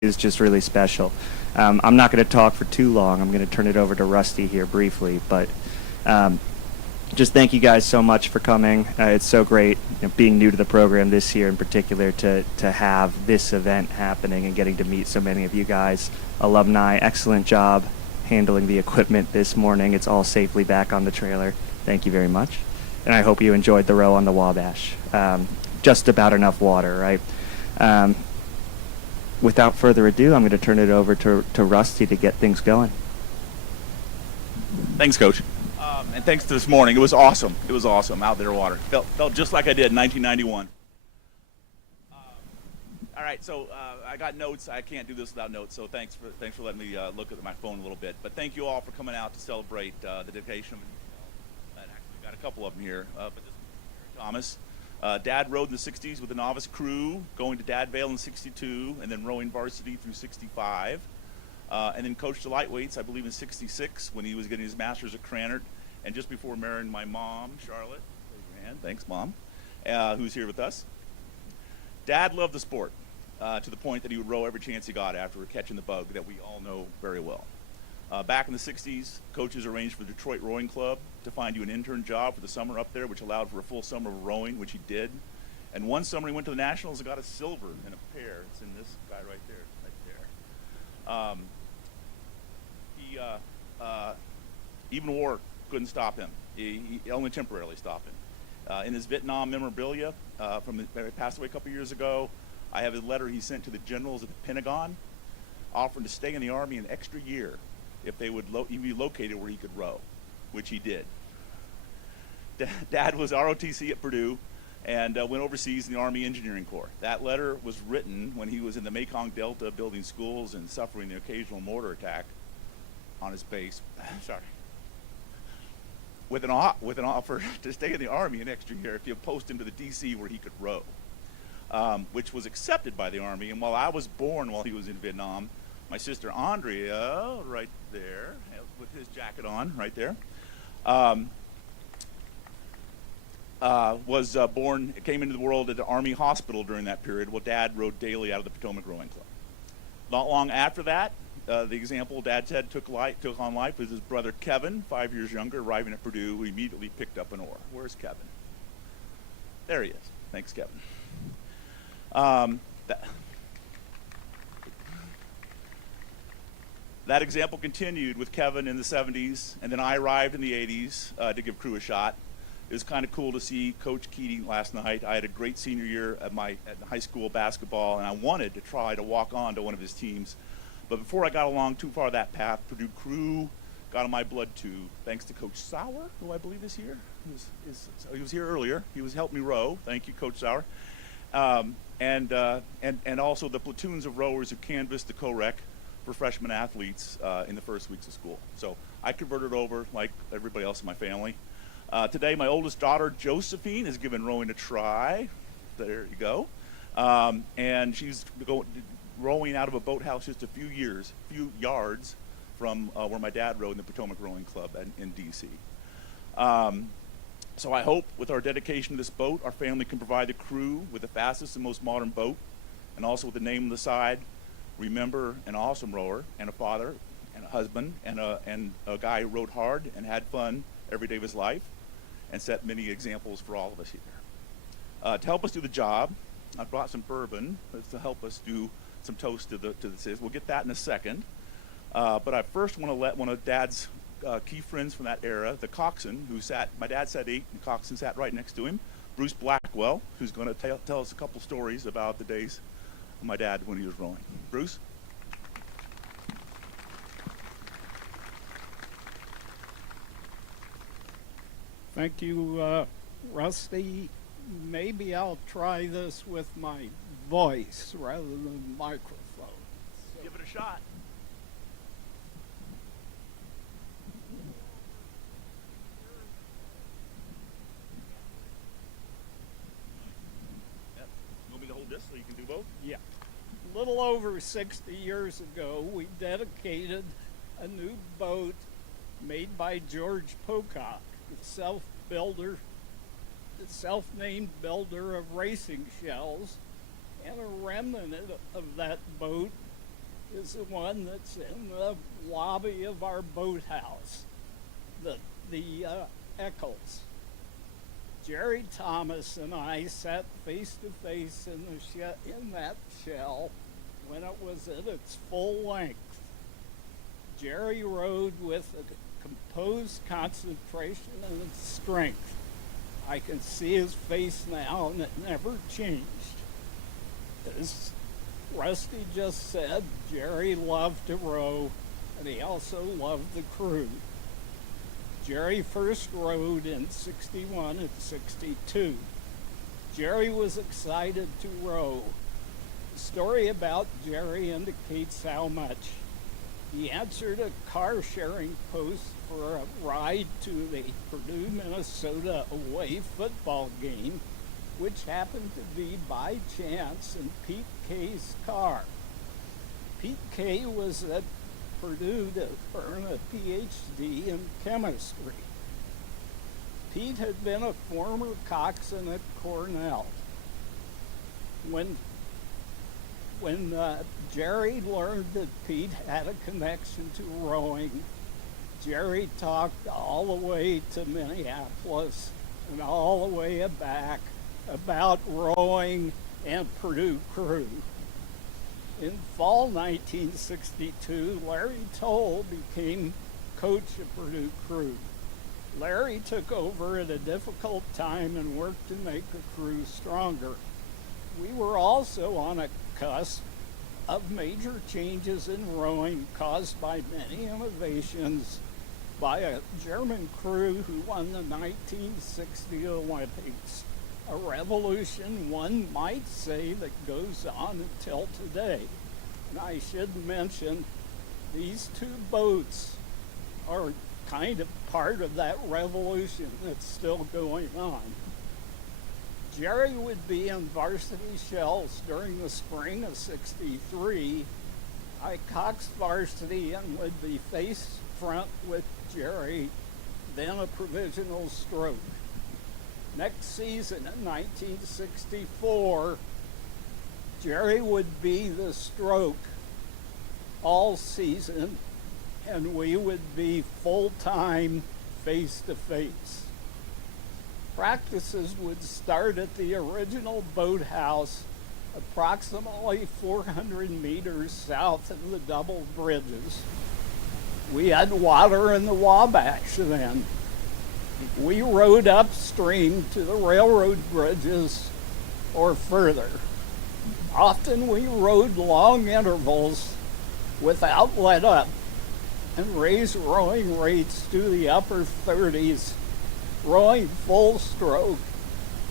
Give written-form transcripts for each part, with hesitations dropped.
is just really special. I'm not going to talk for too long. I'm going to turn it over to Rusty here briefly, but um, just thank you guys so much for coming. It's so great, being new to the program this year in particular, to have this event happening and getting to meet so many of you guys. Alumni, excellent job handling the equipment this morning. It's all safely back on the trailer. Thank you very much. And I hope you enjoyed the row on the Wabash. Just about enough water, right? Without further ado, I'm going to turn it over to Rusty to get things going. Thanks, Coach. And thanks to this morning. It was awesome. It was awesome out there water. Felt just like I did in 1991. All right, so I got notes. I can't do this without notes, so thanks for letting me look at my phone a little bit. But thank you all for coming out to celebrate the dedication of an actually got a couple of them here. But this is Thomas. Dad rowed in the 60s with the novice crew, going to Dadvale in 62, and then rowing varsity through 65. And then coached the lightweights, I believe, in 66 when he was getting his master's at Cranard. And just before marrying my mom, Charlotte, raise your hand, thanks, Mom, who's here with us. Dad loved the sport to the point that he would row every chance he got after catching the bug that we all know very well. Back in the 60s, coaches arranged for the Detroit Rowing Club to find you an intern job for the summer up there, which allowed for a full summer of rowing, which he did. And one summer he went to the Nationals and got a silver in a pair. It's in this guy right there, even war couldn't stop him. He only temporarily stopped him. In his Vietnam memorabilia, he passed away a couple years ago, I have a letter he sent to the generals at the Pentagon offering to stay in the Army an extra year if they would be located where he could row, which he did. Dad was ROTC at Purdue and went overseas in the Army Engineering Corps. That letter was written when he was in the Mekong Delta building schools and suffering the occasional mortar attack on his base. Sorry. With an offer to stay in the Army an extra year if you post him to the DC where he could row, which was accepted by the Army. And while I was born while he was in Vietnam, my sister Andrea, right there, with his jacket on, right there, was born, came into the world at the Army hospital during that period, while Dad rowed daily out of the Potomac Rowing Club. Not long after that, the example Dad said took on life was his brother Kevin, 5 years younger, arriving at Purdue, who immediately picked up an oar. Where's Kevin? There he is. Thanks, Kevin. That example continued with Kevin in the 70s, and then I arrived in the 80s to give crew a shot. It was kind of cool to see Coach Keating last night. I had a great senior year at high school basketball, and I wanted to try to walk on to one of his teams. But before I got along too far that path, Purdue crew got on my blood too, thanks to Coach Sauer, who I believe is here. He was here earlier. He was helping me row. Thank you, Coach Sauer. And also the platoons of rowers who canvassed the co-rec for freshman athletes in the first weeks of school. So I converted over like everybody else in my family. Today, my oldest daughter, Josephine, is giving rowing a try. There you go. And she's rowing out of a boathouse just a few yards from where my dad rowed in the Potomac Rowing Club in D.C. So I hope with our dedication to this boat, our family can provide the crew with the fastest and most modern boat, and also with the name on the side, remember an awesome rower and a father and a husband and a guy who rowed hard and had fun every day of his life and set many examples for all of us here. To help us do the job, I brought some bourbon to help us do some toast to the citizens. We'll get that in a second. But I first want to let one of Dad's key friends from that era, the coxswain, my dad sat 8, and the coxswain sat right next to him, Bruce Blackwell, who's going to tell us a couple stories about the days of my dad when he was rowing. Bruce? Thank you, Rusty. Maybe I'll try this with my voice rather than microphone. So. Give it a shot. Yep. You want me to hold this so you can do both? Yeah. A little over 60 years ago, we dedicated a new boat made by George Pocock, the self-named builder of racing shells, and a remnant of that boat is the one that's in the lobby of our boathouse, the Eccles. Jerry Thomas and I sat face to face in that shell when it was at its full length. Jerry rode with a composed concentration and strength. I can see his face now, and it never changed. As Rusty just said, Jerry loved to row, and he also loved the crew. Jerry first rowed in 61 and 62. Jerry was excited to row. The story about Jerry indicates how much. He answered a car sharing post for a ride to the Purdue, Minnesota away football game, which happened to be by chance in Pete Kay's car. Pete Kay was at Purdue to earn a PhD in chemistry. Pete had been a former coxswain at Cornell. When Jerry learned that Pete had a connection to rowing, Jerry talked all the way to Minneapolis and all the way back about rowing and Purdue crew. In fall 1962, Larry Toll became coach of Purdue crew. Larry took over at a difficult time and worked to make the crew stronger. We were also on a cusp of major changes in rowing caused by many innovations by a German crew who won the 1960 Olympics, a revolution one might say that goes on until today. And I should mention these two boats are kind of part of that revolution that's still going on. Jerry would be in varsity shells during the spring of 63. I coxed varsity and would be face front with Jerry, then a provisional stroke. Next season in 1964, Jerry would be the stroke all season, and we would be full-time face-to-face. Practices would start at the original boathouse, approximately 400 meters south of the double bridges. We had water in the Wabash then. We rode upstream to the railroad bridges or further. Often we rode long intervals without let-up and raised rowing rates to the upper 30s, rowing full stroke,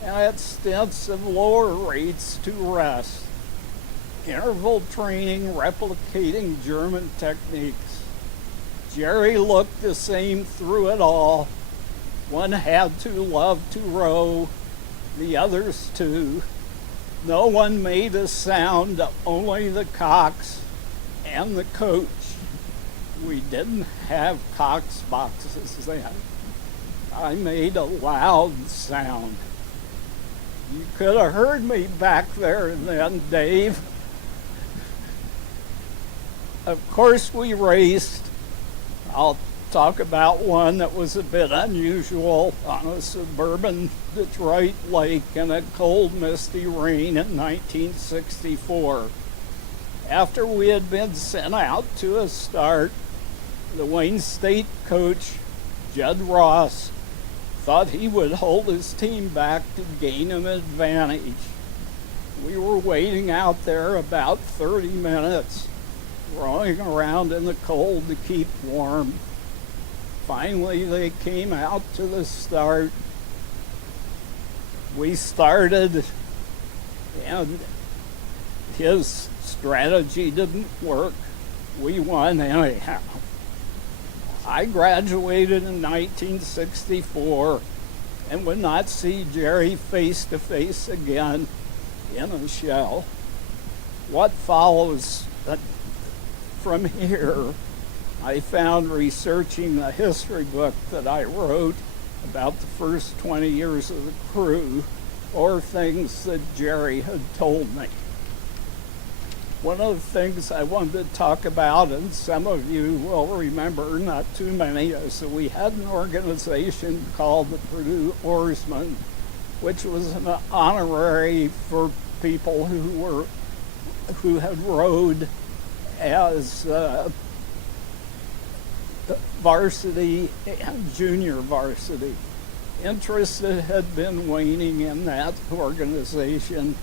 and at stints of lower rates to rest. Interval training replicating German techniques. Jerry looked the same through it all. One had to love to row, the others too. No one made a sound, only the cox and the coach. We didn't have cox boxes then. I made a loud sound. You could have heard me back there then, Dave. Of course we raced. I'll talk about one that was a bit unusual on a suburban Detroit lake in a cold, misty rain in 1964. After we had been sent out to a start, the Wayne State coach, Judd Ross, thought he would hold his team back to gain an advantage. We were waiting out there about 30 minutes, rowing around in the cold to keep warm. Finally, they came out to the start. We started, and his strategy didn't work. We won anyhow. I graduated in 1964 and would not see Jerry face to face again in a shell. What follows from here, I found researching the history book that I wrote about the first 20 years of the crew, or things that Jerry had told me. One of the things I wanted to talk about, and some of you will remember, not too many, is that we had an organization called the Purdue Oarsmen, which was an honorary for people who had rowed as varsity and junior varsity. Interest had been waning in that organization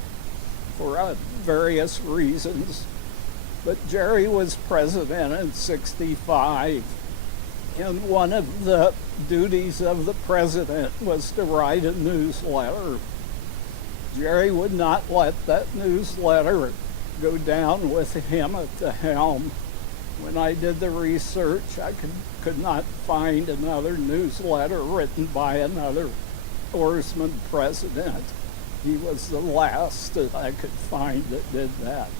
for various reasons, but Jerry was president in '65, and one of the duties of the president was to write a newsletter. Jerry would not let that newsletter go down with him at the helm. When I did the research, I could not find another newsletter written by another oarsman president. He was the last that I could find that did that.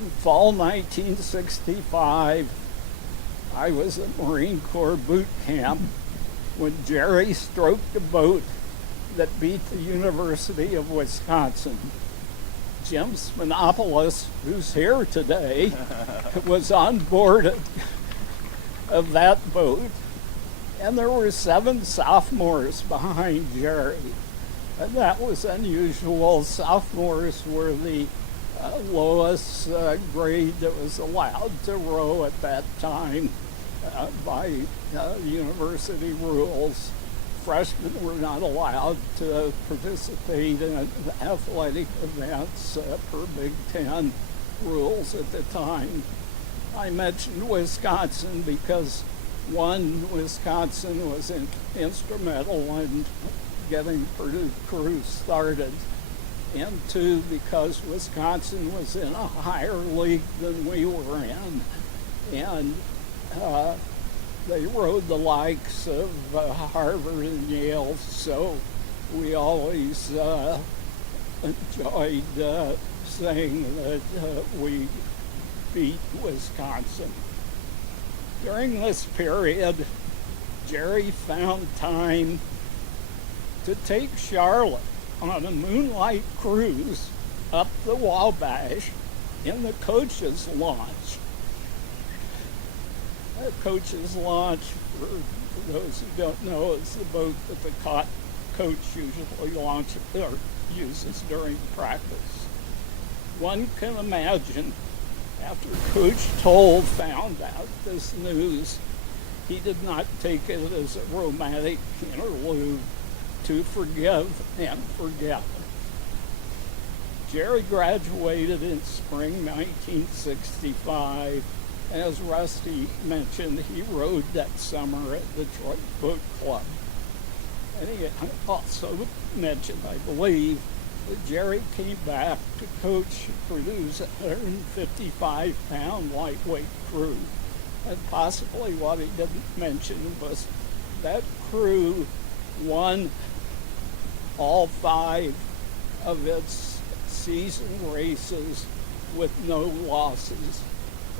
In fall 1965, I was at Marine Corps boot camp when Jerry stroked a boat that beat the University of Wisconsin. Jim Spanopoulos, who's here today, was on board of that boat, and there were 7 sophomores behind Jerry. And that was unusual. Sophomores were the lowest grade that was allowed to row at that time by university rules. Freshmen were not allowed to participate in athletic events per Big Ten rules at the time. I mentioned Wisconsin because, one, Wisconsin was instrumental in getting Purdue crew started, and 2, because Wisconsin was in a higher league than we were in, and they rode the likes of Harvard and Yale, so we always enjoyed saying that we beat Wisconsin. During this period, Jerry found time to take Charlotte on a moonlight cruise up the Wabash in the Coach's launch. The Coach's launch, for those who don't know, is the boat that the coach usually uses during practice. One can imagine, after Coach Toll found out this news, he did not take it as a romantic interlude to forgive and forget. Jerry graduated in spring 1965. As Rusty mentioned, he rowed that summer at Detroit Boat Club. And he also mentioned, I believe, that Jerry came back to coach Purdue's 155-pound lightweight crew. And possibly what he didn't mention was that crew won all 5 of its season races with no losses.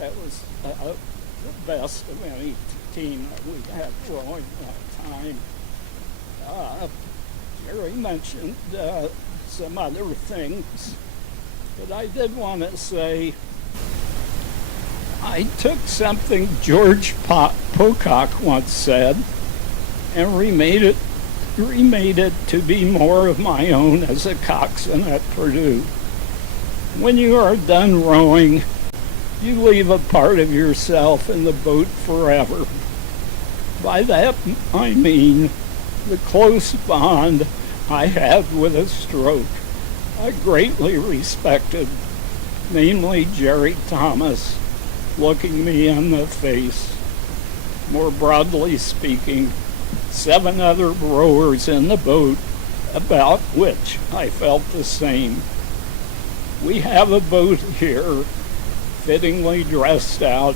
That was the best of any team that we had rowing that time. Jerry mentioned some other things, but I did want to say I took something George Pocock once said and remade it to be more of my own as a coxswain at Purdue. When you are done rowing, you leave a part of yourself in the boat forever. By that I mean the close bond I had with a stroke I greatly respected, namely Jerry Thomas, looking me in the face. More broadly speaking, 7 other rowers in the boat about which I felt the same. We have a boat here, fittingly dressed out,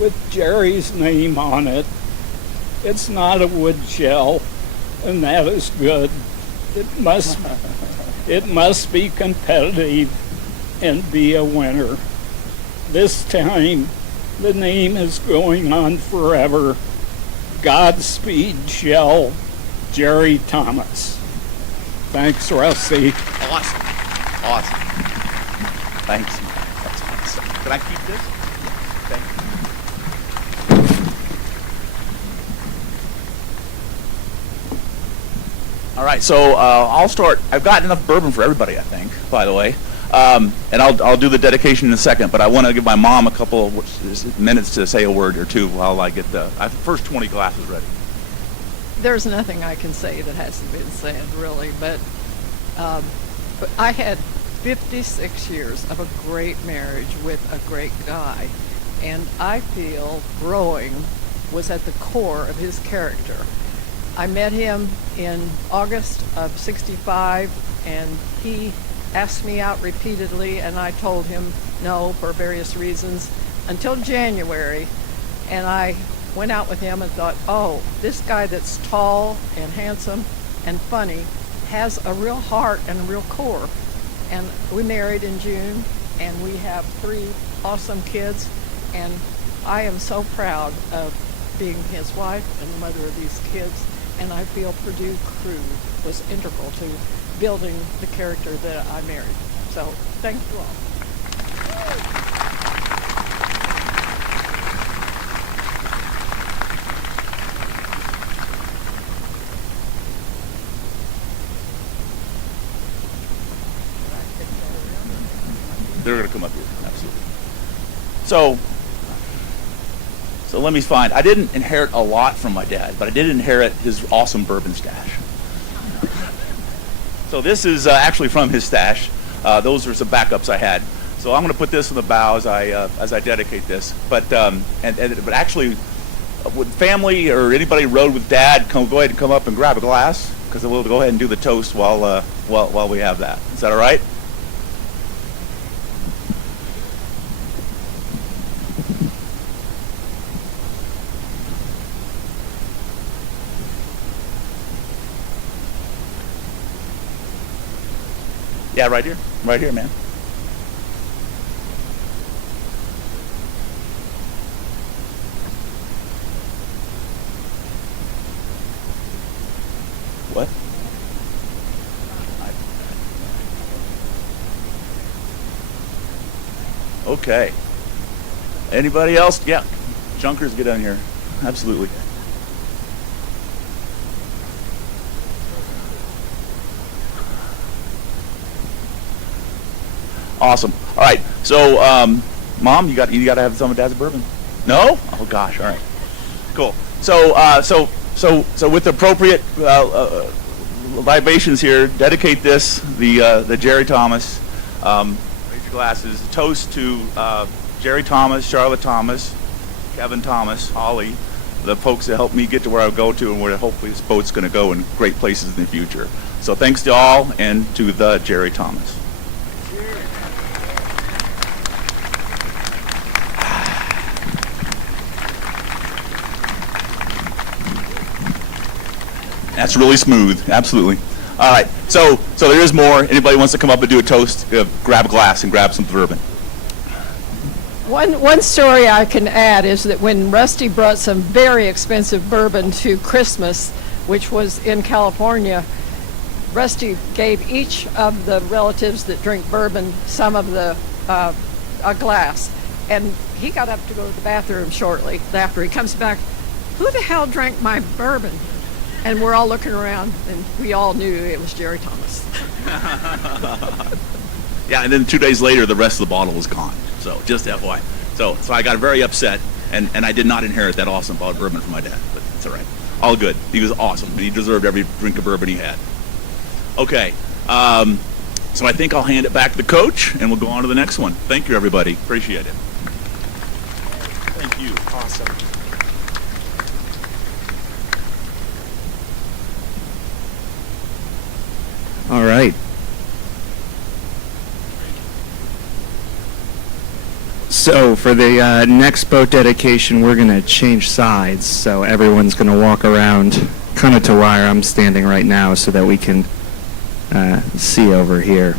with Jerry's name on it. It's not a wood shell, and that is good. It must be competitive and be a winner. This time, the name is going on forever. Godspeed, Shell, Jerry Thomas. Thanks, Rusty. Awesome. Thanks. That's Can I keep this? Thank you. All right, so I'll start. I've got enough bourbon for everybody, I think, by the way. And I'll do the dedication in a second, but I want to give my mom a couple of minutes to say a word or two while I get the first 20 glasses ready. There's nothing I can say that hasn't been said, really, but I had 56 years of a great marriage with a great guy, and I feel growing was at the core of his character. I met him in August of '65, and he asked me out repeatedly, and I told him no for various reasons until January, and I went out with him and thought, oh, this guy that's tall and handsome and funny has a real heart and a real core. And we married in June, and we have 3 awesome kids, and I am so proud of being his wife and the mother of these kids, and I feel Purdue Crew was integral to building the character that I married. So thank you all. They're going to come up here, absolutely. So let me find. I didn't inherit a lot from my dad, but I did inherit his awesome bourbon stash. So this is actually from his stash. Those are some backups I had. So I'm going to put this in the bow as I dedicate this. But actually, would family or anybody rode with Dad go ahead and come up and grab a glass, because we'll go ahead and do the toast while we have that. Is that all right? Yeah, right here, man. What? Okay. Anybody else? Yeah. Junkers, get on here. Absolutely. Awesome. All right. So, Mom, you got to have some of Dad's bourbon. No? Oh gosh. All right. Cool. So with the appropriate libations here, dedicate this the Jerry Thomas. Raise your glasses. Toast to Jerry Thomas, Charlotte Thomas, Kevin Thomas, Holly, the folks that helped me get to where I go to and where hopefully this boat's going to go in great places in the future. So thanks to all and to the Jerry Thomas. That's really smooth. Absolutely. All right. So there is more. Anybody wants to come up and do a toast, grab a glass and grab some bourbon. One story I can add is that when Rusty brought some very expensive bourbon to Christmas, which was in California, Rusty gave each of the relatives that drink bourbon some of the a glass, and he got up to go to the bathroom shortly after. He comes back, who the hell drank my bourbon? And we're all looking around, and we all knew it was Jerry Thomas. Yeah, and then 2 days later, the rest of the bottle was gone. So just FYI. So I got very upset, and I did not inherit that awesome bottle of bourbon from my dad. But it's all right. All good. He was awesome, and he deserved every drink of bourbon he had. Okay. So I think I'll hand it back to the coach, and we'll go on to the next one. Thank you, everybody. Appreciate it. Thank you. Awesome. All right. So for the next boat dedication, we're going to change sides. So everyone's going to walk around kind of to where I'm standing right now so that we can see over here.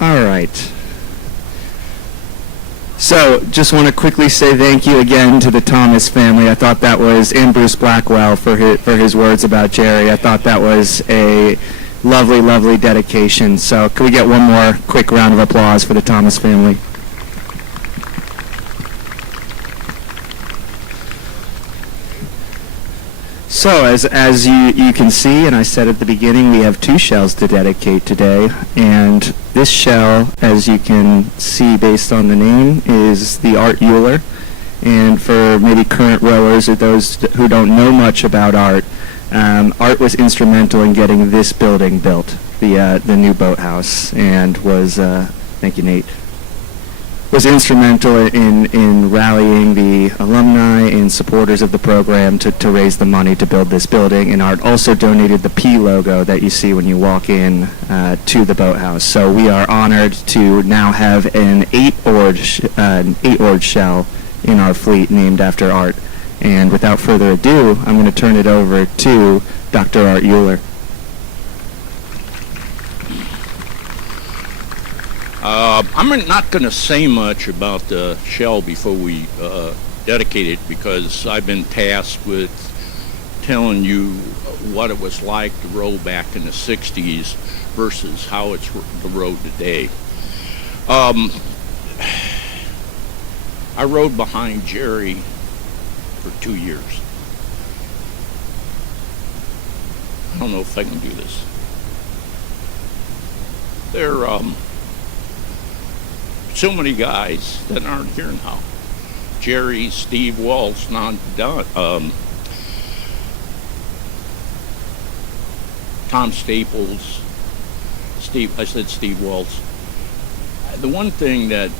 All right. So, just want to quickly say thank you again to the Thomas family. I thought that was, and Bruce Blackwell for his words about Jerry. I thought that was a lovely, lovely dedication. So, can we get one more quick round of applause for the Thomas family? So, as you can see, and I said at the beginning, we have 2 shells to dedicate today, and this shell, as you can see based on the name, is the Art Euler. And for maybe current rowers or those who don't know much about Art, Art was instrumental in getting this building built, the new boathouse, and was, thank you, Nate, was instrumental in rallying the alumni and supporters of the program to raise the money to build this building. And Art also donated the P logo that you see when you walk in to the boathouse. So we are honored to now have an 8-oared shell in our fleet named after Art. And without further ado, I'm going to turn it over to Dr. Art Euler. I'm not going to say much about the shell before we dedicate it, because I've been tasked with telling you what it was like to row back in the 60s versus how it's the road today. I rode behind Jerry for 2 years. I don't know if I can do this. There so many guys that aren't here now. Jerry, Steve Waltz, Tom Staples, I said Steve Waltz. The one thing that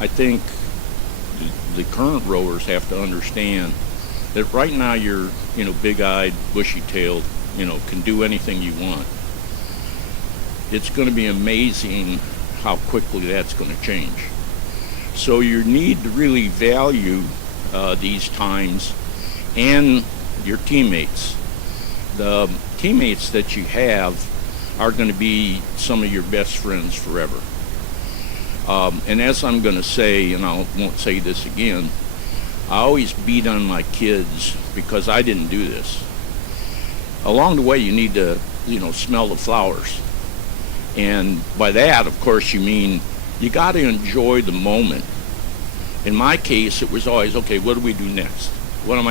I think the current rowers have to understand, that right now you're, big-eyed, bushy-tailed, can do anything you want. It's going to be amazing how quickly that's going to change. So you need to really value these times and your teammates. The teammates that you have are going to be some of your best friends forever. And as I'm going to say, and I won't say this again, I always beat on my kids because I didn't do this. Along the way, you need to, smell the flowers. And by that, of course, you mean you got to enjoy the moment. In my case, it was always, okay, what do we do next? What am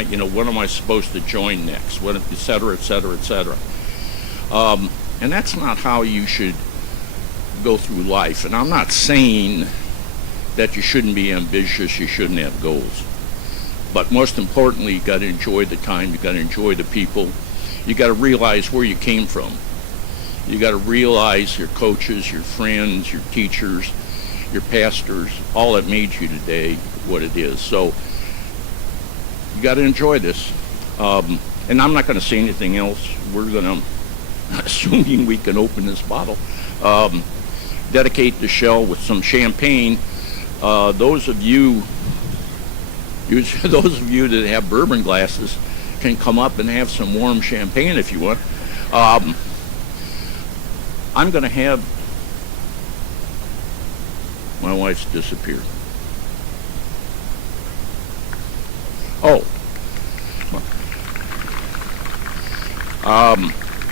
I supposed to join next? What, et cetera, et cetera, et cetera. And that's not how you should go through life. And I'm not saying that you shouldn't be ambitious, you shouldn't have goals. But most importantly, you got to enjoy the time, you got to enjoy the people. You got to realize where you came from. You got to realize your coaches, your friends, your teachers, your pastors, all that made you today what it is. So you got to enjoy this. And I'm not going to say anything else. We're going to, assuming we can open this bottle, dedicate the shell with some champagne. Those of you that have bourbon glasses can come up and have some warm champagne if you want. I'm going to have My wife's disappeared. Oh.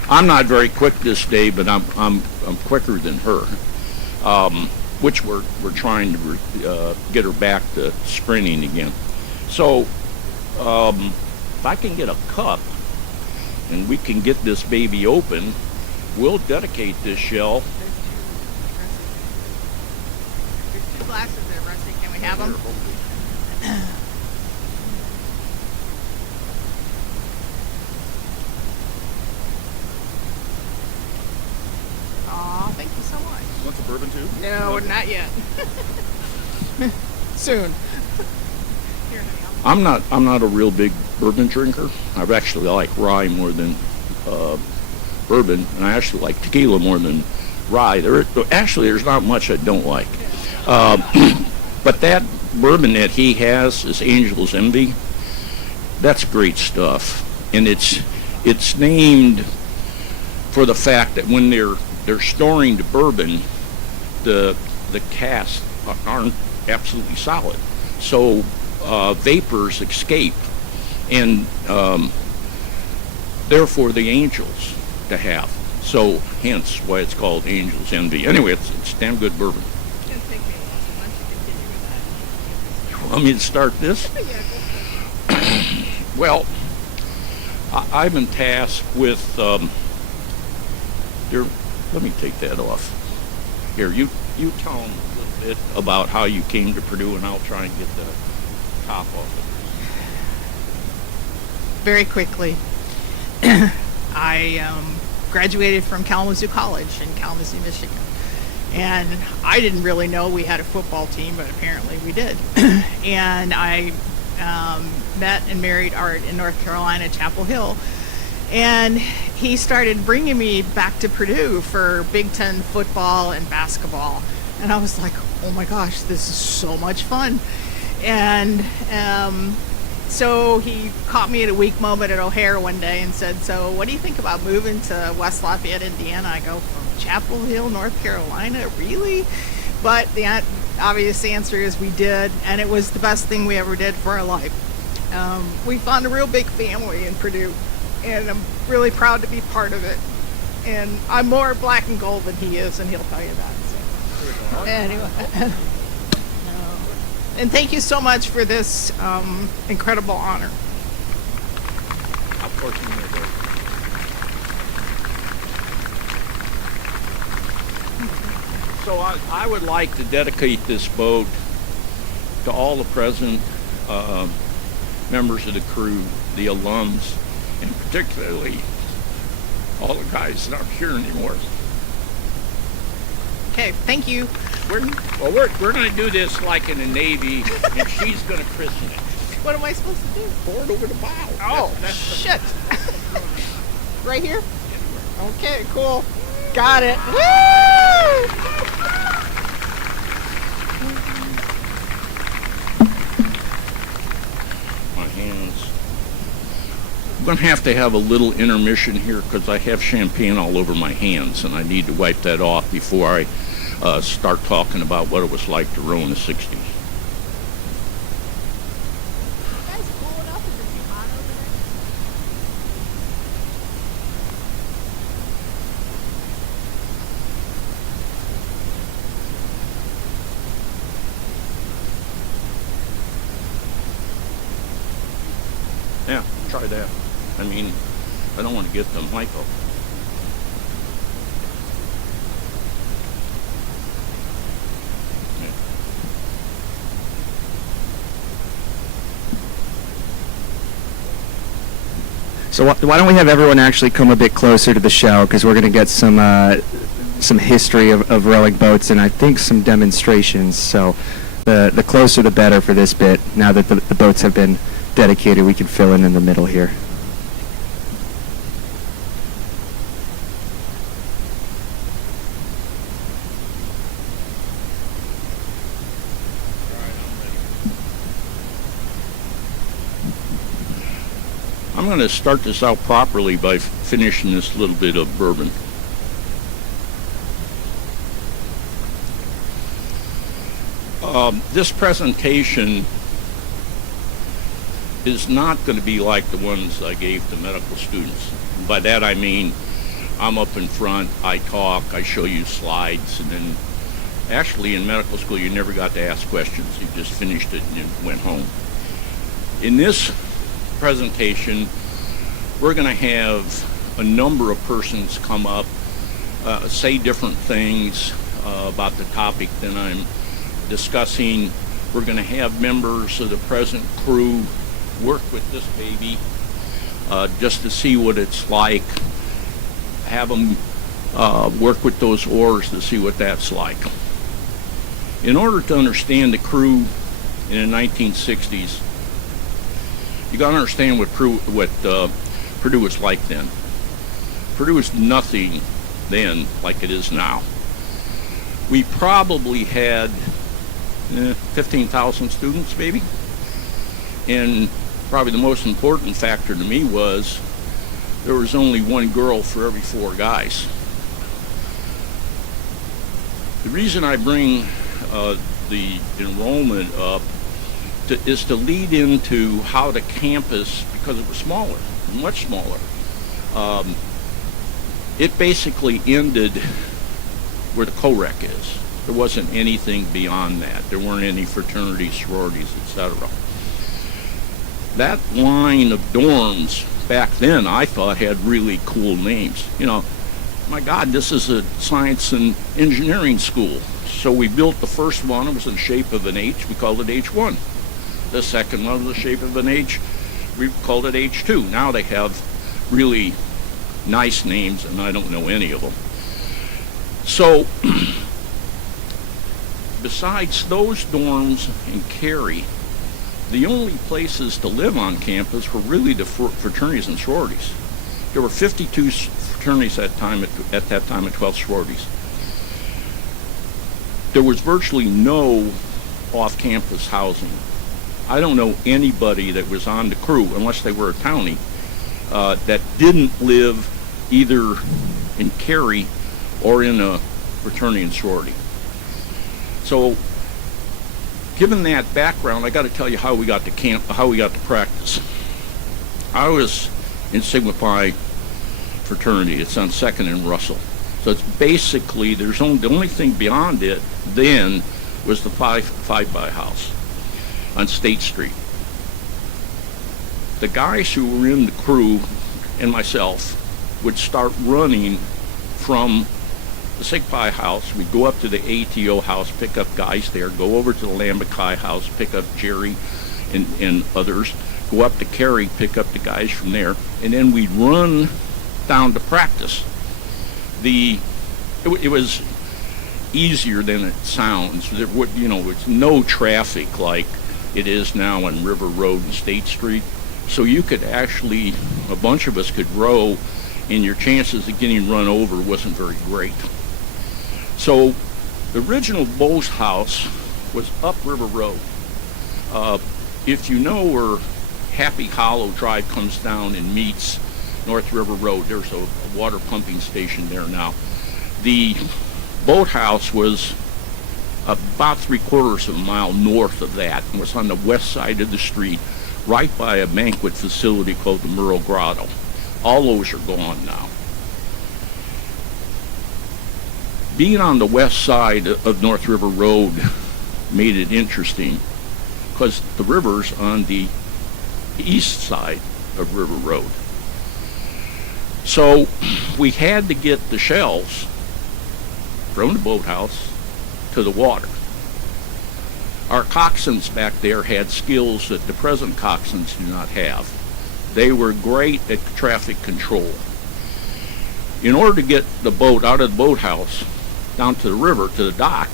I'm not very quick this day, but I'm quicker than her. Which we're trying to get her back to sprinting again. So if I can get a cup and we can get this baby open, we'll dedicate this shell. There's two glasses there, Rusty. Can we have them? Aw, thank you so much. You want the bourbon too? No, not yet. Soon. Here, honey, I'm not a real big bourbon drinker. I actually like rye more than bourbon, and I actually like tequila more than rye. There's not much I don't like. But that bourbon that he has is Angel's Envy. That's great stuff, and it's named for the fact that when they're storing the bourbon, the casks aren't absolutely solid, so vapors escape, and therefore the angels to have. So hence why it's called Angel's Envy. Anyway, it's damn good bourbon. It's gonna take me a while, so why don't you continue with that? You want me to start this? Yeah, go for it. Well, I've been tasked with. Let me take that off. Here, you tell them a little bit about how you came to Purdue, and I'll try and get the top off of Very quickly. I graduated from Kalamazoo College in Kalamazoo, Michigan. And I didn't really know we had a football team, but apparently we did. And I met and married Art in North Carolina, Chapel Hill. And he started bringing me back to Purdue for Big Ten football and basketball. And I was like, oh my gosh, this is so much fun. And so he caught me at a weak moment at O'Hare one day and said, so what do you think about moving to West Lafayette, Indiana? I go, from Chapel Hill, North Carolina? Really? But the obvious answer is we did, and it was the best thing we ever did for our life. We found a real big family in Purdue, and I'm really proud to be part of it. And I'm more black and gold than he is, and he'll tell you that. So. Anyway. And thank you so much for this incredible honor. Of course, you may go. So I would like to dedicate this boat to all the present members of the crew, the alums, and particularly all the guys that aren't here anymore. Okay, thank you. We're going to do this like in the Navy, and she's going to christen it. What am I supposed to do? Pour it over the bow. Oh, shit. Right here? Okay, cool. Got it. Woo! My hands. I'm going to have a little intermission here because I have champagne all over my hands, and I need to wipe that off before I start talking about what it was like to row in the 60s. You guys cool enough? Is it too hot over there? Yeah, try that. I mean, I don't want to get the mic up. So why don't we have everyone actually come a bit closer to the show, because we're going to get some history of rowing boats and I think some demonstrations. So the closer the better for this bit. Now that the boats have been dedicated, we can fill in the middle here. I'm going to start this out properly by finishing this little bit of bourbon. This presentation is not going to be like the ones I gave to medical students. By that I mean I'm up in front, I talk, I show you slides, and then actually in medical school you never got to ask questions. You just finished it and you went home. In this presentation, we're going to have a number of persons come up, say different things about the topic that I'm discussing. We're going to have members of the present crew work with this baby just to see what it's like. Have them work with those oars to see what that's like. In order to understand the crew in the 1960s, you got to understand what Purdue was like then. Purdue was nothing then like it is now. We probably had 15,000 students maybe, and probably the most important factor to me was there was only one girl for every 4 guys. The reason I bring the enrollment up is to lead into how the campus, because it was smaller, much smaller, it basically ended where the co-rec is. There wasn't anything beyond that. There weren't any fraternities, sororities, etc. That line of dorms back then, I thought, had really cool names. You know, my God, this is a science and engineering school. So we built the first one. It was in the shape of an H. We called it H1. The second one was the shape of an H. We called it H2. Now they have really nice names, and I don't know any of them. So besides those dorms in Cary, the only places to live on campus were really the fraternities and sororities. There were 52 fraternities at that time and 12 sororities. There was virtually no off-campus housing. I don't know anybody that was on the crew, unless they were a townie, that didn't live either in Cary or in a fraternity and sorority. So, given that background, I got to tell you how we got to camp, how we got to practice. I was in Sigma Pi fraternity. It's on 2nd and Russell. So it's basically, the only thing beyond it then was the Five by House on State Street. The guys who were in the crew and myself would start running from the Sig Pi house. We'd go up to the ATO house, pick up guys there, go over to the Lambda Chi house, pick up Jerry and others, go up to Cary, pick up the guys from there, and then we'd run down to practice. It was easier than it sounds. It's no traffic like it is now on River Road and State Street. So you could actually, a bunch of us could row, and your chances of getting run over wasn't very great. So the original Boathouse was up River Road. If you know where Happy Hollow Drive comes down and meets North River Road, there's a water pumping station there now. The Boathouse was about 3/4 of a mile north of that and was on the west side of the street, right by a banquet facility called the Murrow Grotto. All those are gone now. Being on the west side of North River Road made it interesting because the river's on the east side of River Road. So we had to get the shells from the Boathouse to the water. Our coxswains back there had skills that the present coxswains do not have. They were great at traffic control. In order to get the boat out of the boathouse down to the river, to the dock,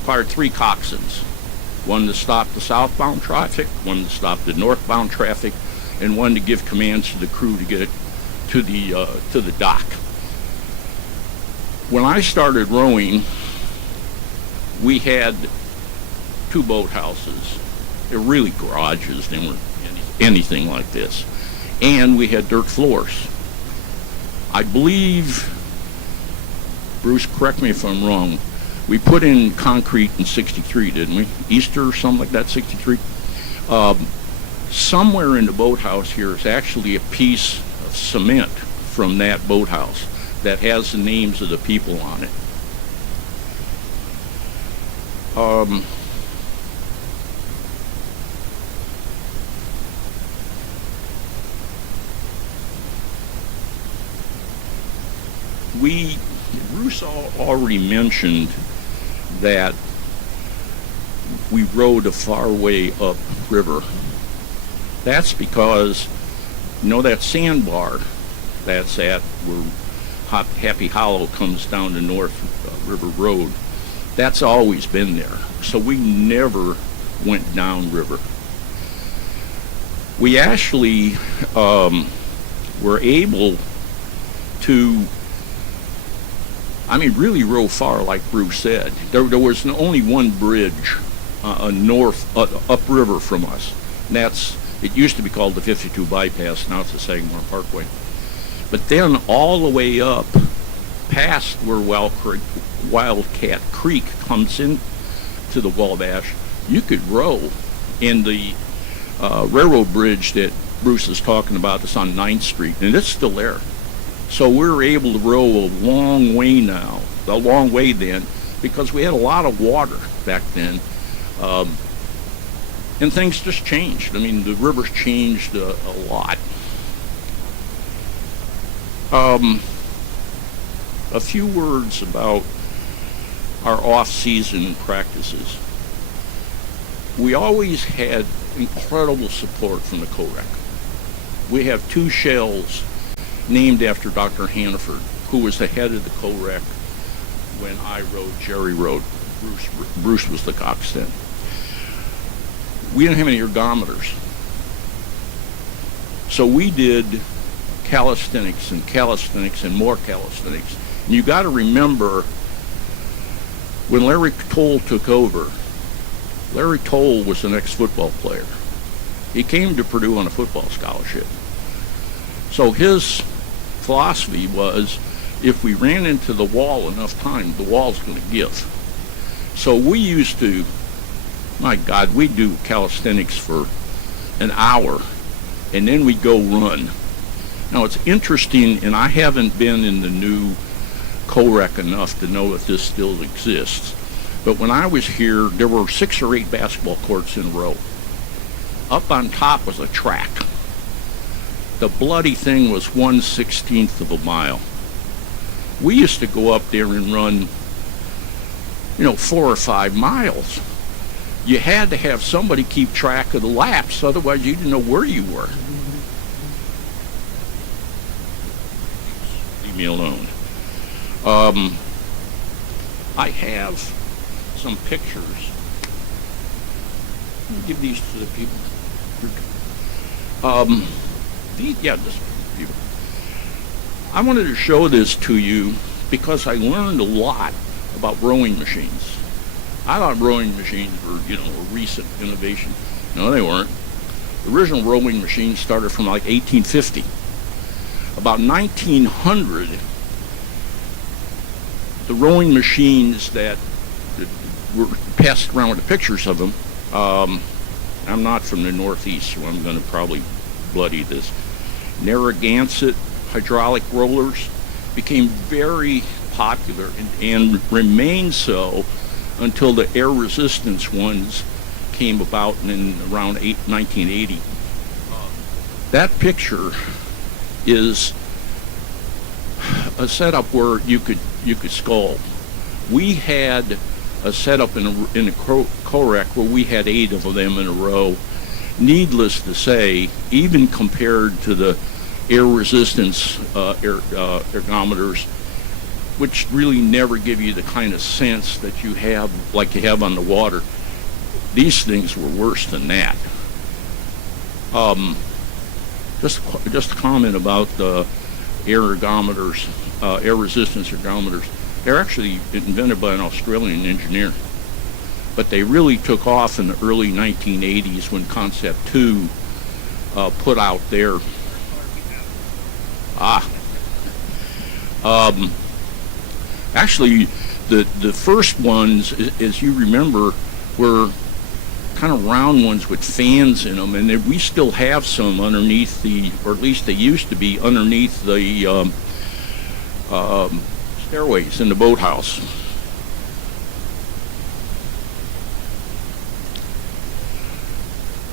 required 3 coxswains. One to stop the southbound traffic, one to stop the northbound traffic, and one to give commands to the crew to get it to the dock. When I started rowing, we had 2 boathouses. They were really garages. They weren't anything like this. And we had dirt floors. I believe, Bruce, correct me if I'm wrong, We put in concrete in 63, didn't we? Easter or something like that, 63. Somewhere in the boathouse here is actually a piece of cement from that boathouse that has the names of the people on it. Bruce already mentioned that we rode a far way up river. That's because, you know, that sandbar that's at where Happy Hollow comes down to North River Road, that's always been there. So we never went down river. We actually were able to, really row far, like Bruce said. There was only one bridge upriver from us. And it used to be called the 52 Bypass, now it's the Sagamore Parkway. But then all the way up past where Wildcat Creek comes in to the Wabash, you could row in the railroad bridge that Bruce is talking about that's on 9th Street, and it's still there. So we're able to row a long way then, because we had a lot of water back then. And things just changed. The river's changed a lot. A few words about our off-season practices. We always had incredible support from the COREC. We have 2 shells named after Dr. Hannaford, who was the head of the COREC when I rode, Jerry rode. Bruce was the coxswain. We didn't have any ergometers. So we did calisthenics and more calisthenics. And you got to remember, when Larry Toll took over, Larry Toll was an ex-football player. He came to Purdue on a football scholarship. So his philosophy was, if we ran into the wall enough time, the wall's going to give. So we used to, my God, we'd do calisthenics for an hour, and then we'd go run. Now, it's interesting, and I haven't been in the new COREC enough to know if this still exists, but when I was here, there were 6 or 8 basketball courts in a row. Up on top was a track. The bloody thing was 1/16 of a mile. We used to go up there and run, 4 or 5 miles. You had to have somebody keep track of the laps, otherwise you didn't know where you were. Leave me alone. I have some pictures. Let me give these to the people. This people. I wanted to show this to you because I learned a lot about rowing machines. I thought rowing machines were, a recent innovation. No, they weren't. The original rowing machines started from like 1850. About 1900, the rowing machines that were passed around with the pictures of them, I'm not from the Northeast, so I'm going to probably bloody this. Narragansett hydraulic rollers became very popular and remained so until the air resistance ones came about in around 1980. That picture is a setup where you could scull. We had a setup in a COREC where we had 8 of them in a row. Needless to say, even compared to the air resistance ergometers, which really never give you the kind of sense that you have, like you have on the water, these things were worse than that. Just a comment about the air ergometers, air resistance ergometers. They're actually invented by an Australian engineer, but they really took off in the early 1980s when Concept 2 put out their Actually, the first ones, as you remember, were kind of round ones with fans in them, and we still have some underneath or at least they used to be underneath the stairways in the boathouse.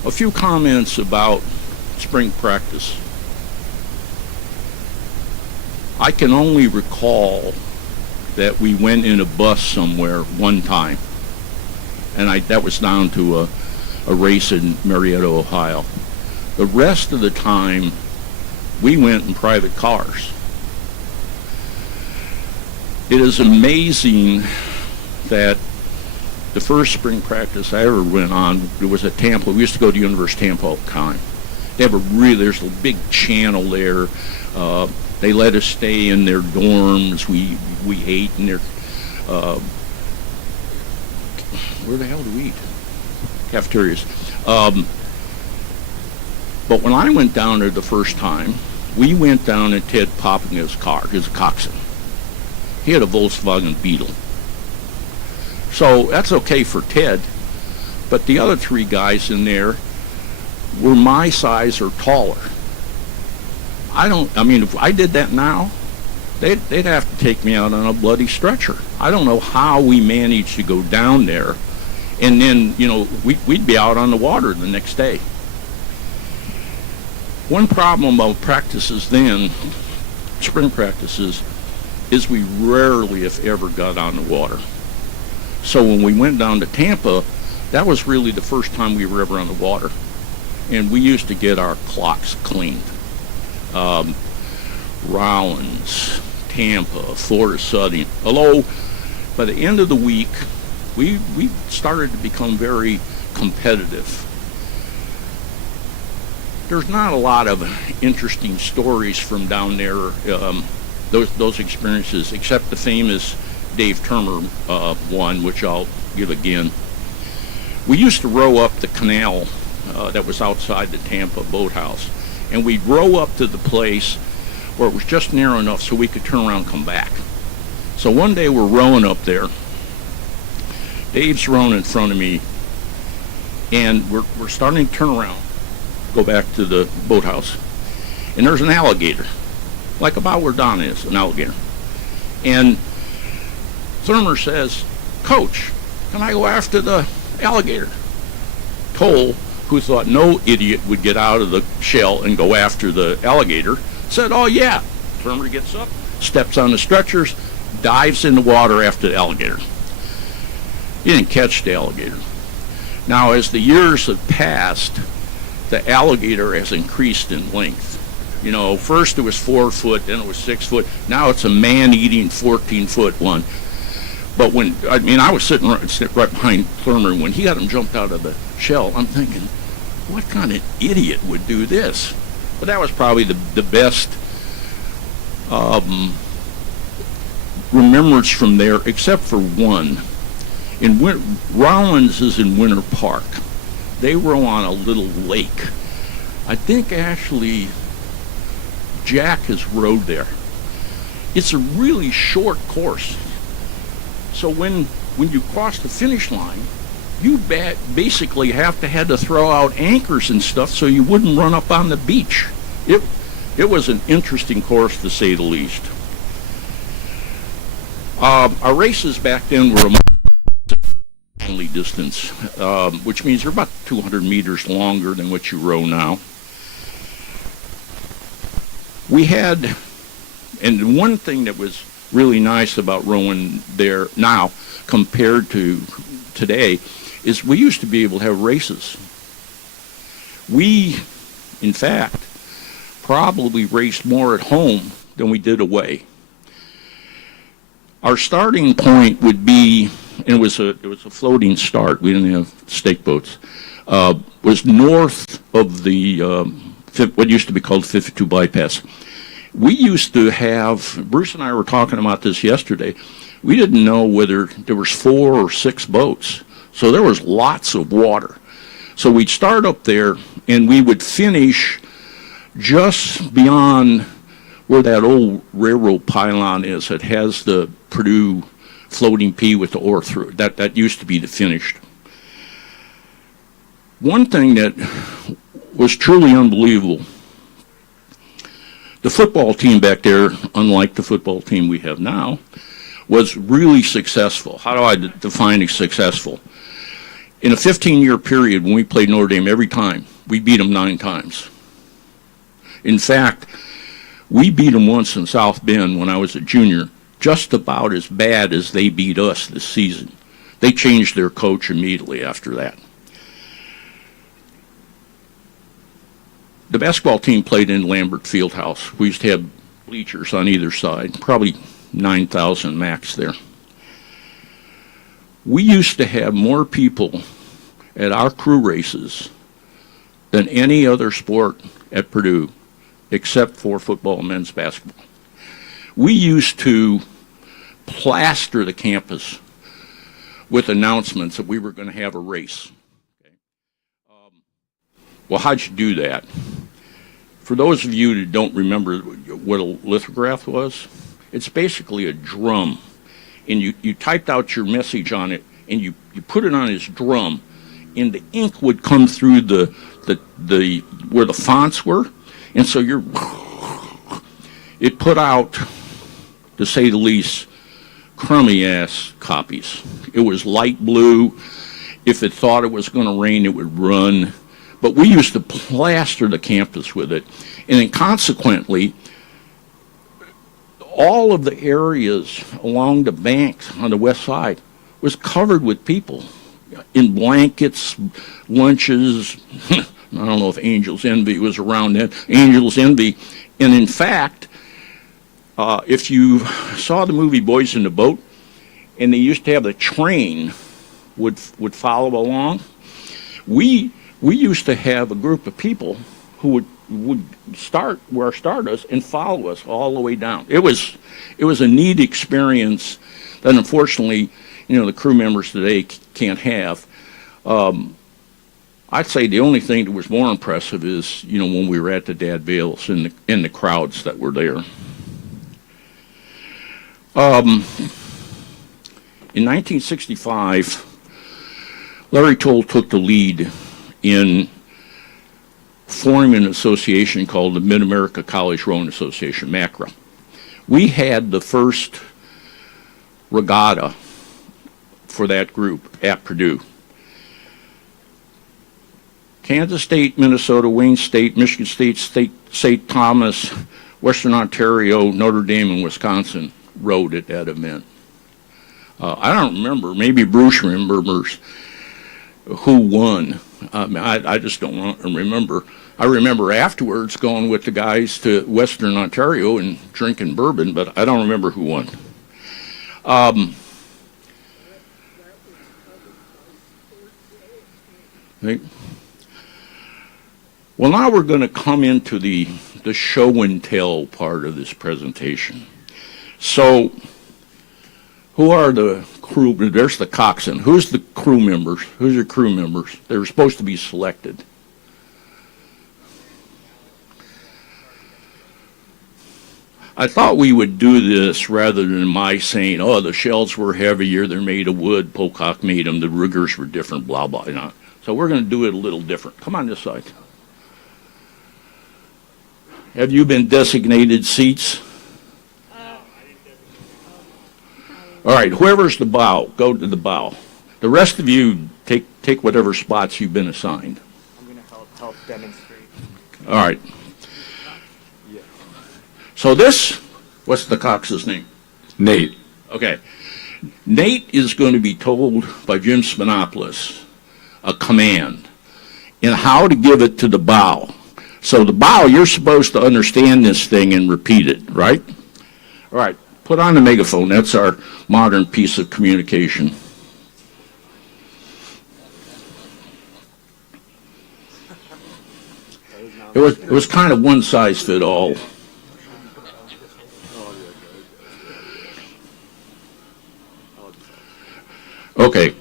A few comments about spring practice. I can only recall that we went in a bus somewhere one time, and that was down to a race in Marietta, Ohio. The rest of the time, we went in private cars. It is amazing that the first spring practice I ever went on, it was at Tampa. We used to go to University of Tampa all the time. They have there's a big channel there. They let us stay in their dorms. We ate in their, where the hell do we eat? Cafeterias. But when I went down there the first time, we went down in Ted Poppinga's car, his coxswain. He had a Volkswagen Beetle. So that's okay for Ted, but the other three guys in there were my size or taller. If I did that now, they'd have to take me out on a bloody stretcher. I don't know how we managed to go down there, and then, we'd be out on the water the next day. One problem about practices then, spring practices, is we rarely, if ever, got on the water. So when we went down to Tampa, that was really the first time we were ever on the water. And we used to get our clocks cleaned. Rollins, Tampa, Florida Southern. Although, by the end of the week, we started to become very competitive. There's not a lot of interesting stories from down there, those experiences, except the famous Dave Turner one, which I'll give again. We used to row up the canal that was outside the Tampa Boathouse, and we'd row up to the place where it was just narrow enough so we could turn around and come back. So one day we're rowing up there. Dave's rowing in front of me, and we're starting to turn around, go back to the boathouse, and there's an alligator, like about where Don is, an alligator. And Thurmer says, "Coach, can I go after the alligator?" Toll, who thought no idiot would get out of the shell and go after the alligator, said, "Oh yeah." Thurmer gets up, steps on the stretchers, dives in the water after the alligator. He didn't catch the alligator. Now, as the years have passed, the alligator has increased in length. First it was 4 foot, then it was 6 foot. Now it's a man-eating 14-foot one. But I was sitting right behind Thurmer. When he got him jumped out of the shell, I'm thinking, what kind of idiot would do this? But that was probably the best remembrance from there, except for one. Rollins is in Winter Park. They row on a little lake. I think actually Jack has rowed there. It's a really short course. So when you cross the finish line, you basically had to throw out anchors and stuff so you wouldn't run up on the beach. It was an interesting course, to say the least. Our races back then were only distance, which means they're about 200 meters longer than what you row now. We had, and one thing that was really nice about rowing there now compared to today is we used to be able to have races. We, in fact, probably raced more at home than we did away. Our starting point would be, and it was a floating start, we didn't have stake boats, was north of the what used to be called 52 bypass. We used to have, Bruce and I were talking about this yesterday, we didn't know whether there was 4 or 6 boats. So there was lots of water. So we'd start up there and we would finish just beyond where that old railroad pylon is. It has the Purdue floating P with the oar through it. That used to be the finished. One thing that was truly unbelievable, the football team back there, unlike the football team we have now, was really successful. How do I define successful? In a 15-year period, when we played Notre Dame every time, we beat them 9 times. In fact, we beat them once in South Bend when I was a junior, just about as bad as they beat us this season. They changed their coach immediately after that. The basketball team played in Lambert Fieldhouse. We used to have bleachers on either side, probably 9,000 max there. We used to have more people at our crew races than any other sport at Purdue, except for football and men's basketball. We used to plaster the campus with announcements that we were going to have a race. Well, how'd you do that? For those of you that don't remember what a lithograph was, it's basically a drum. And you typed out your message on it, and you put it on this drum, and the ink would come through the where the fonts were. And so it put out, to say the least, crummy-ass copies. It was light blue. If it thought it was going to rain, it would run. But we used to plaster the campus with it. And then consequently, all of the areas along the banks on the west side was covered with people in blankets, lunches. I don't know if Angel's Envy was around then. Angel's Envy. And in fact, if you saw the movie Boys in the Boat, and they used to have the train would follow along, we used to have a group of people who would start where our start is and follow us all the way down. It was a neat experience that unfortunately, the crew members today can't have. I'd say the only thing that was more impressive is, when we were at the Dad Vales and the crowds that were there. In 1965, Larry Toll took the lead in forming an association called the Mid-America College Rowing Association, MACRA. We had the first regatta for that group at Purdue. Kansas State, Minnesota, Wayne State, Michigan State, St. Thomas, Western Ontario, Notre Dame, and Wisconsin rowed at that event. I don't remember, maybe Bruce remembers who won. I just don't remember. I remember afterwards going with the guys to Western Ontario and drinking bourbon, but I don't remember who won. Well, now we're going to come into the show and tell part of this presentation. So, who are the crew? There's the coxswain. Who's the crew members? Who's your crew members? They were supposed to be selected. I thought we would do this rather than my saying, oh, the shells were heavier, they're made of wood, Pocock made them, the riggers were different, blah, blah, So we're going to do it a little different. Come on this side. Have you been designated seats? All right, whoever's the bow, go to the bow. The rest of you take whatever spots you've been assigned. I'm going to help demonstrate. All right. So this, what's the cox's name? Nate. Okay. Nate is going to be told by Jim Spinopoulos a command and how to give it to the bow. So the bow, you're supposed to understand this thing and repeat it, right? All right. Put on the megaphone. That's our modern piece of communication. It was kind of one size fit all. Okay.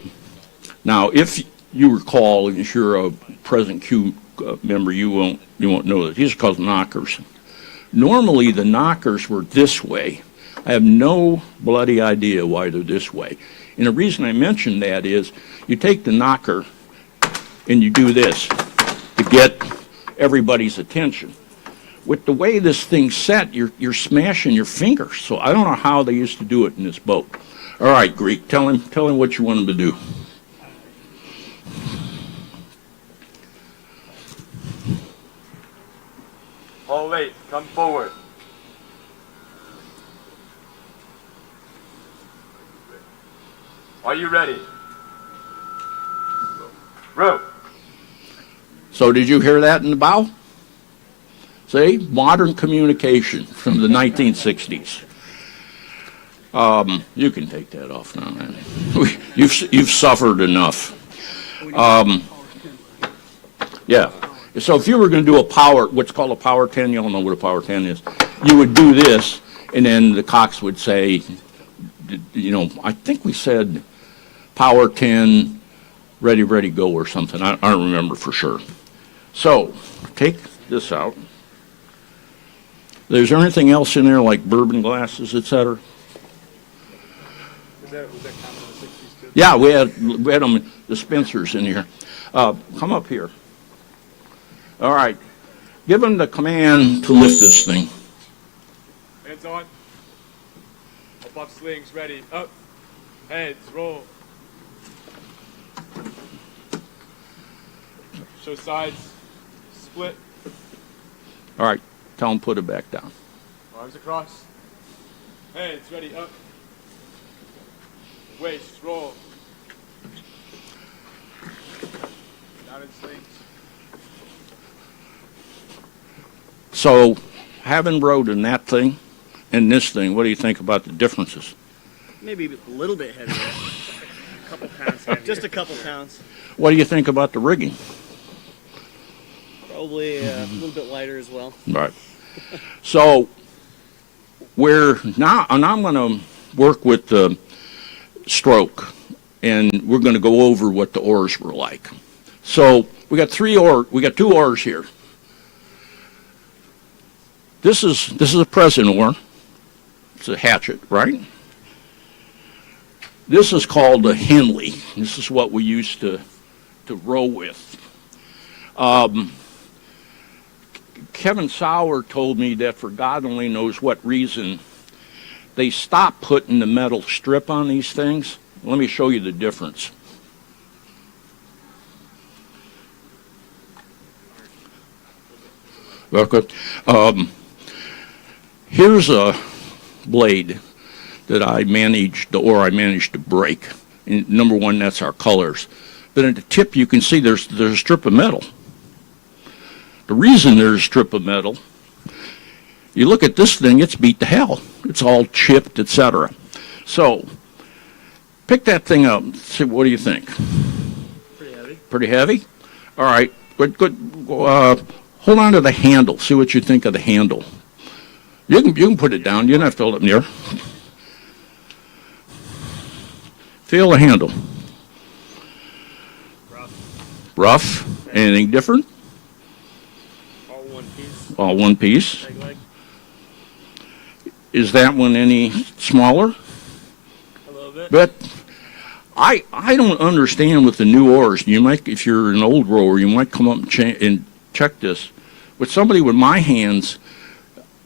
Now, if you recall, and if you're a present Q member, you won't know that these are called knockers. Normally, the knockers were this way. I have no bloody idea why they're this way. And the reason I mention that is you take the knocker and you do this to get everybody's attention. With the way this thing's set, you're smashing your fingers. So I don't know how they used to do it in this boat. All right, Greek, tell him what you want him to do. All eight, come forward. Are you ready? Row. So did you hear that in the bow? See, modern communication from the 1960s. You can take that off now, man. You've suffered enough. Yeah. So if you were going to do what's called a power 10, you all know what a power 10 is. You would do this, and then the cox would say, I think we said power 10, ready, go, or something. I don't remember for sure. So take this out. Is there anything else in there like bourbon glasses, etc.? Was that common in the 60s too? Yeah, we had them, the Spencers in here. Come up here. All right. Give them the command to lift this thing. Hands on. Up off slings, ready. Up. Heads, roll. Show sides. Split. All right. Tell them put it back down. Arms across. Hands, ready. Up. Waist, roll. Down in slings. So, having rowed in that thing and this thing, what do you think about the differences? Maybe a little bit heavier. A couple pounds heavier. Just a couple pounds. What do you think about the rigging? Probably a little bit lighter as well. Right. So, I'm going to work with the stroke, and we're going to go over what the oars were like. So, we got two oars here. This is a present oar. It's a hatchet, right? This is called a Henley. This is what we used to row with. Kevin Sauer told me that for God only knows what reason, they stopped putting the metal strip on these things. Let me show you the difference. Okay. Here's a blade that I managed to break. And number one, that's our colors. But at the tip, you can see there's a strip of metal. The reason there's a strip of metal, you look at this thing, it's beat to hell. It's all chipped, etc. So, pick that thing up. See, what do you think? Pretty heavy. Pretty heavy? All right. Good. Hold on to the handle. See what you think of the handle. You can put it down. You don't have to hold it near. Feel the handle. Rough. Anything different? All one piece. All one piece. Leg. Is that one any smaller? A little bit. But I don't understand with the new oars. You might, if you're an old rower, you might come up and check this. With somebody with my hands,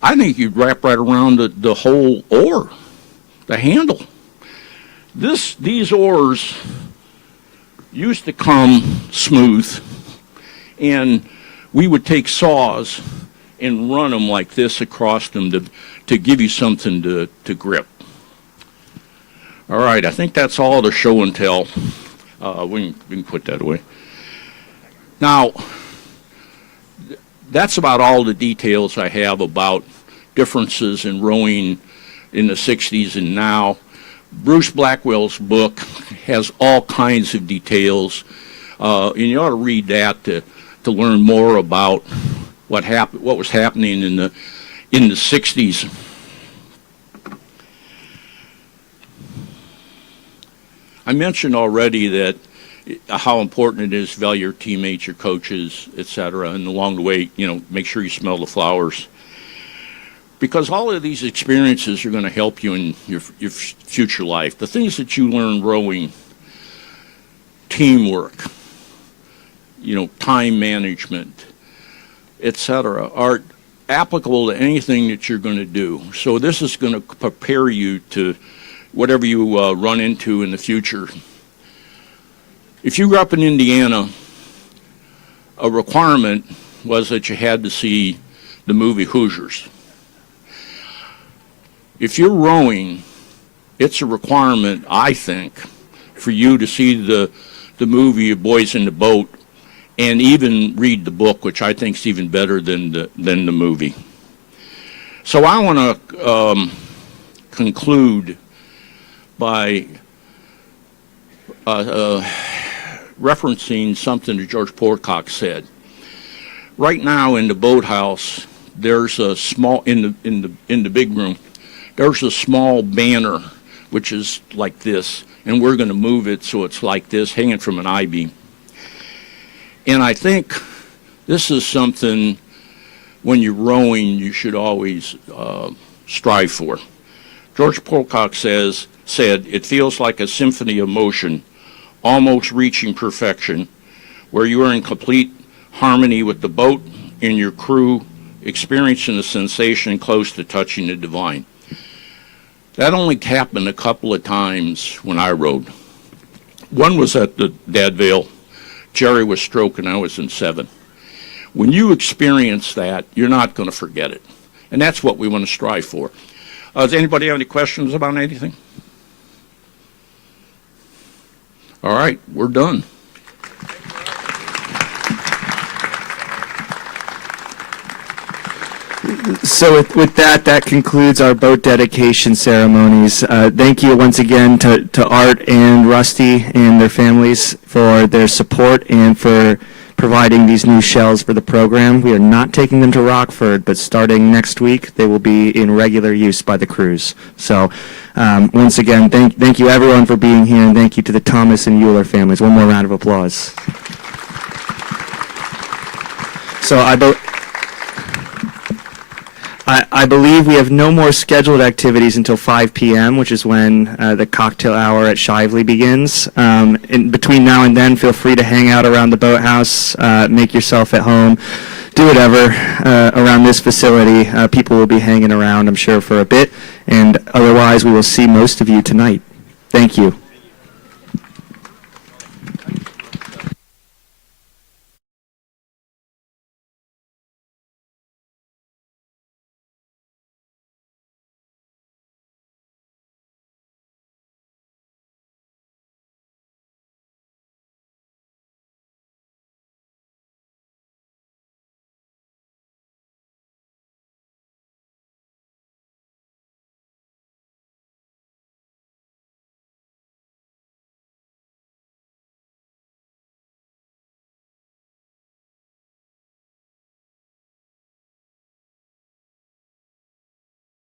I think you'd wrap right around the whole oar, the handle. These oars used to come smooth, and we would take saws and run them like this across them to give you something to grip. All right, I think that's all the show and tell. We can put that away. Now, that's about all the details I have about differences in rowing in the 60s and now. Bruce Blackwell's book has all kinds of details, and you ought to read that to learn more about what was happening in the 60s. I mentioned already that how important it is to value your teammates, your coaches, etc., and along the way, make sure you smell the flowers. because all of these experiences are going to help you in your future life. The things that you learn rowing, teamwork, time management, etc., are applicable to anything that you're going to do. So this is going to prepare you to whatever you run into in the future. If you grew up in Indiana, a requirement was that you had to see the movie Hoosiers. If you're rowing, it's a requirement, I think, for you to see the movie Boys in the Boat and even read the book, which I think is even better than the movie. So I want to conclude by referencing something that George Porcock said. Right now in the Boathouse, there's a small in the big room. There's a small banner which is like this, and we're going to move it so it's like this, hanging from an I-beam. And I think this is something when you're rowing you should always strive for. George Porcock said, "It feels like a symphony of motion, almost reaching perfection, where you are in complete harmony with the boat and your crew, experiencing a sensation close to touching the divine." That only happened a couple of times when I rowed. One was at the Dadvale. Jerry was stroking, I was in 7. When you experience that, you're not going to forget it. And that's what we want to strive for. Does anybody have any questions about anything? All right, we're done. So with that concludes our boat dedication ceremonies. Thank you once again to Art and Rusty and their families for their support and for providing these new shells for the program. We are not taking them to Rockford, but starting next week, they will be in regular use by the crews. So once again, thank you everyone for being here, and thank you to the Thomas and Euler families. One more round of applause. So I believe we have no more scheduled activities until 5 p.m., which is when the cocktail hour at Shively begins. In between now and then, feel free to hang out around the Boathouse, make yourself at home, do whatever around this facility. People will be hanging around, I'm sure, for a bit, and otherwise we will see most of you tonight. Thank you.